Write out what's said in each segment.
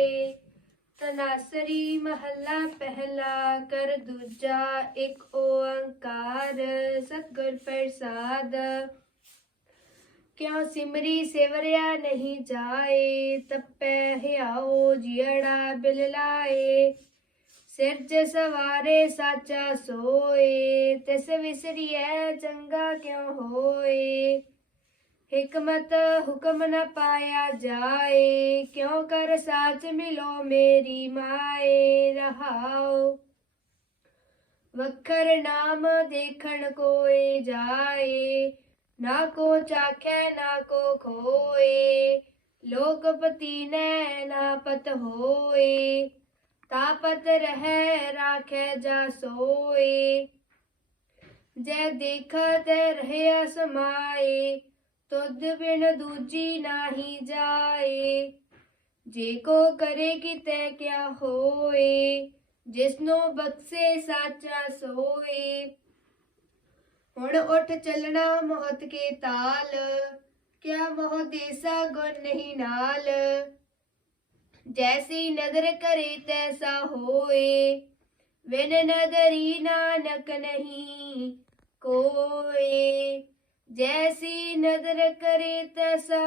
ਜਾਏ ਤਨਾਸਰੀ ਮਹੱਲਾ ਪਹਿਲਾ ਕਰ ਦੂਜਾ ਇੱਕ ਓੰਕਾਰ ਸਤਿਗੁਰ ਪ੍ਰਸਾਦ। ਕਿਉ ਸਿਮਰੀ ਸਿਵਰਿਆ ਨਹੀਂ ਜਾਏ, ਤਪੈ ਹਿਆਓ ਜਿੜਾ ਬਿਲ ਲਾਏ। ਸਿਰਜ ਸਵਾਰੇ ਸਾਚਾ ਸੋਏ, ਤਿਸ ਵਿਸਰੀਐ ਚੰਗਾ ਕਿਉ ਹੋਏ? ਹਕਮਤ ਹੁਕਮ ਨ ਪਾਇਆ ਜਾਏ। ਕਿਉ ਕਰ ਸਾਚ ਮਿਲੋ ਮੇਰੀ ਮਾਏ ਰਹਾਓ ਵਖਰ ਨਾਮ ਦੇਖਣ ਕੋਏ ਜਾਏ ਨਾ ਕੋ ਚਾਖੈ ਨਾ ਕੋ ਖੋਏ ਲੋਕਪਤੀ ਨੈ ਨਾ ਪਤ ਹੋਏ ਤਾਪਤ ਰਹਿ ਰਾਖੈ ਜਾ ਸੋਏ ਜੈ ਦੇਖਤ ਰਹਿਆ ਸਮਾਏ ਤੁਧ ਬਿਨ ਦੂਜੀ ਨਾਹੀ ਜਾਏ ਜੇ ਕੋ ਕਰੇ ਕਿਤੇ ਕਿਆ ਹੋਏ, ਜਿਸਨੋ ਬਖਸ਼ੇ ਸਾਚਾ ਸੋਏ। ਹੁਣ ਉੱਠ ਚੱਲਣਾ ਮੌਤ ਕੇ ਤਾਲ, ਕਿਆ ਮੋਹ ਦੇਸਾ ਗੁਣ ਨਹੀਂ ਨਾਲ। ਜੈਸੀ ਨਦਰ ਕਰੇ ਤੈਸਾ ਹੋਏ ਵਿਨ ਨਦਰੀ ਨਾਨਕ ਨਹੀਂ ਕੋਏ। ਜੈਸੀ ਨਦਰ ਕਰੇ ਤੈਸਾ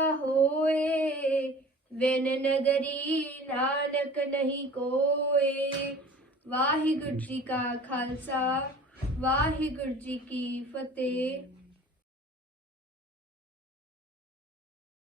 ਵਿਨ ਨਗਰੀ ਨਾਨਕ ਨਹੀਂ ਕੋਏ। ਵਾਹਿਗੁਰੂ ਜੀ ਕਾ ਖਾਲਸਾ ਵਾਹਿਗੁਰੂ ਜੀ ਕੀ ਫਤਿਹ।